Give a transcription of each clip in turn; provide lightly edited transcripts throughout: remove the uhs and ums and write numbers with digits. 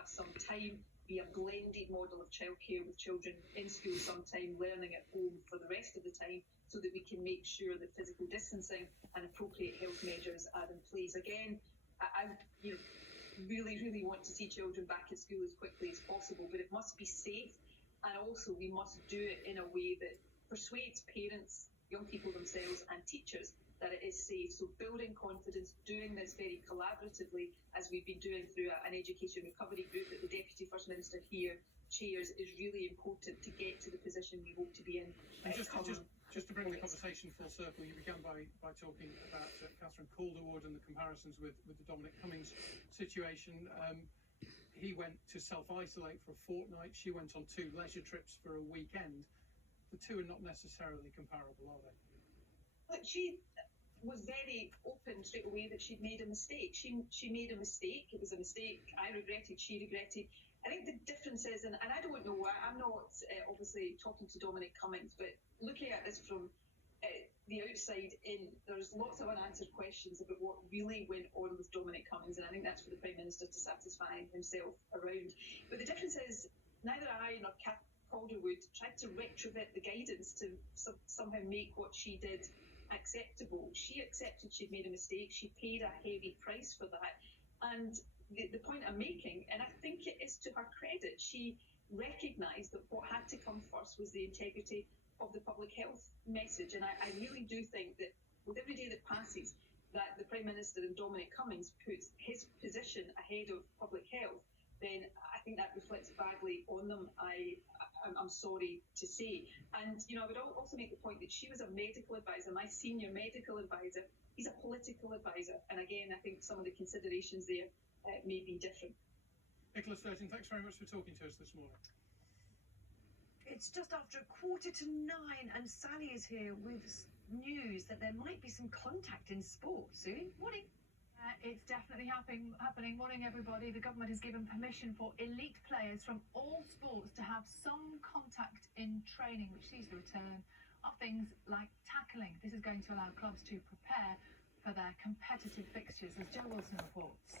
have some time, be a blended model of childcare with children in school sometime, learning at home for the rest of the time, so that we can make sure that physical distancing and appropriate health measures are in place. Again, I really want to see children back at school as quickly as possible, but it must be safe, and also we must do it in a way that persuades parents, young people themselves and teachers that it is safe. So building confidence, doing this very collaboratively, as we've been doing through an education recovery group that the Deputy First Minister here chairs, is really important to get to the position we hope to be in. And just to bring the conversation full circle, you began by talking about Catherine Calderwood and the comparisons with the Dominic Cummings situation. He went to self-isolate for a fortnight. She went on 2 leisure trips for a weekend. The two are not necessarily comparable, are they? Look, she was very open straight away that she'd made a mistake. She made a mistake. It was a mistake I regretted, she regretted. I think the difference is, and I don't know, I'm not obviously talking to Dominic Cummings, but looking at this from the outside in, there's lots of unanswered questions about what really went on with Dominic Cummings, and I think that's for the Prime Minister to satisfy himself around. But the difference is, neither I nor Calderwood tried to retrofit the guidance to somehow make what she did acceptable. She accepted she'd made a mistake. She paid a heavy price for that. And the point I'm making, and I think it is to her credit, she recognised that what had to come first was the integrity of the public health message. And I really do think that with every day that passes, that the Prime Minister and Dominic Cummings puts his position ahead of public health, then I think that reflects badly on them, I'm sorry to say. And, I would also make the point that she was a medical advisor, my senior medical advisor. He's a political advisor. And again, I think some of the considerations there may be different. Nicola Sturgeon, thanks very much for talking to us this morning. It's just after 9:15 and Sally is here with news that there might be some contact in sport soon. Morning. It's definitely happening. Morning, everybody. The government has given permission for elite players from all sports to have some contact in training, which sees the return of things like tackling. This is going to allow clubs to prepare for their competitive fixtures, as Joe Wilson reports.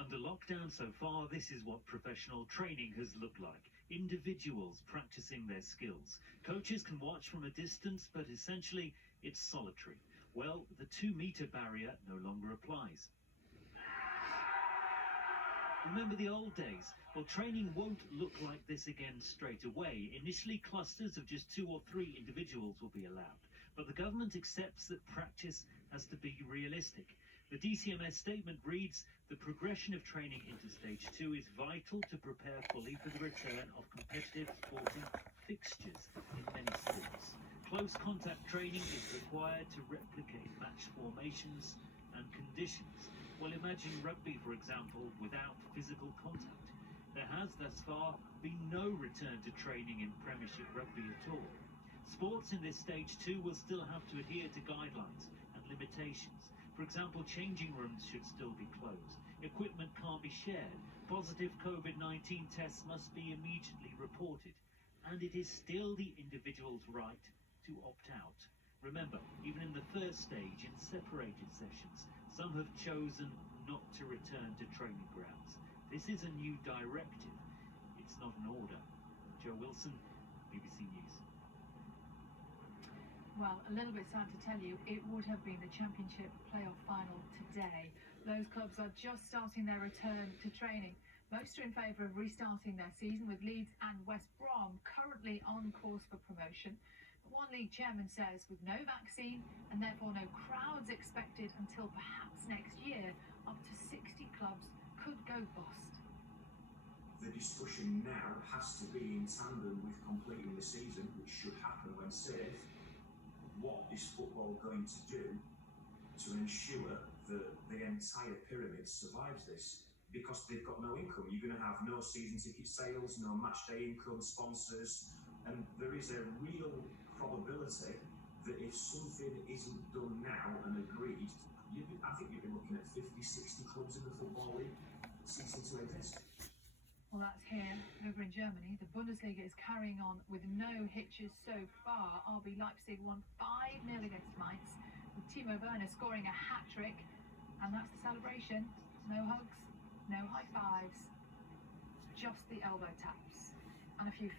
Under lockdown so far, this is what professional training has looked like. Individuals practicing their skills. Coaches can watch from a distance, but essentially it's solitary. Well, the 2-metre barrier no longer applies. Remember the old days? Well, training won't look like this again straight away. Initially, clusters of just 2 or 3 individuals will be allowed. But the government accepts that practice has to be realistic. The DCMS statement reads, the progression of training into stage 2 is vital to prepare fully for the return of competitive sporting fixtures in many sports. Close contact training is required to replicate match formations and conditions. Well, imagine rugby, for example, without physical contact. There has thus far been no return to training in Premiership rugby at all. Sports in this stage 2 will still have to adhere to guidelines and limitations. For example, changing rooms should still be closed. Equipment can't be shared. Positive COVID-19 tests must be immediately reported. And it is still the individual's right to opt out. Remember, even in the first stage, in separated sessions, some have chosen not to return to training grounds. This is a new directive. It's not an order. Joe Wilson, BBC News. Well, a little bit sad to tell you, it would have been the Championship playoff final today. Those clubs are just starting their return to training. Most are in favour of restarting their season, with Leeds and West Brom currently on course for promotion. One league chairman says with no vaccine and therefore no crowds expected until perhaps next year, up to 60 clubs could go bust. The discussion now has to be in tandem with completing the season, which should happen when safe. What is football going to do to ensure that the entire pyramid survives this? Because they've got no income. You're going to have no season ticket sales, no match day income, sponsors, and there is a real probability that if something isn't done now and agreed, I think you'd be looking at 50, 60 clubs in the Football League ceasing to exist. Well, that's here. Over in Germany, the Bundesliga is carrying on with no hitches so far. RB Leipzig won 5-0 against Mainz, with Timo Werner scoring a hat-trick. And that's the celebration. No hugs, no high fives, just the elbow taps, and a few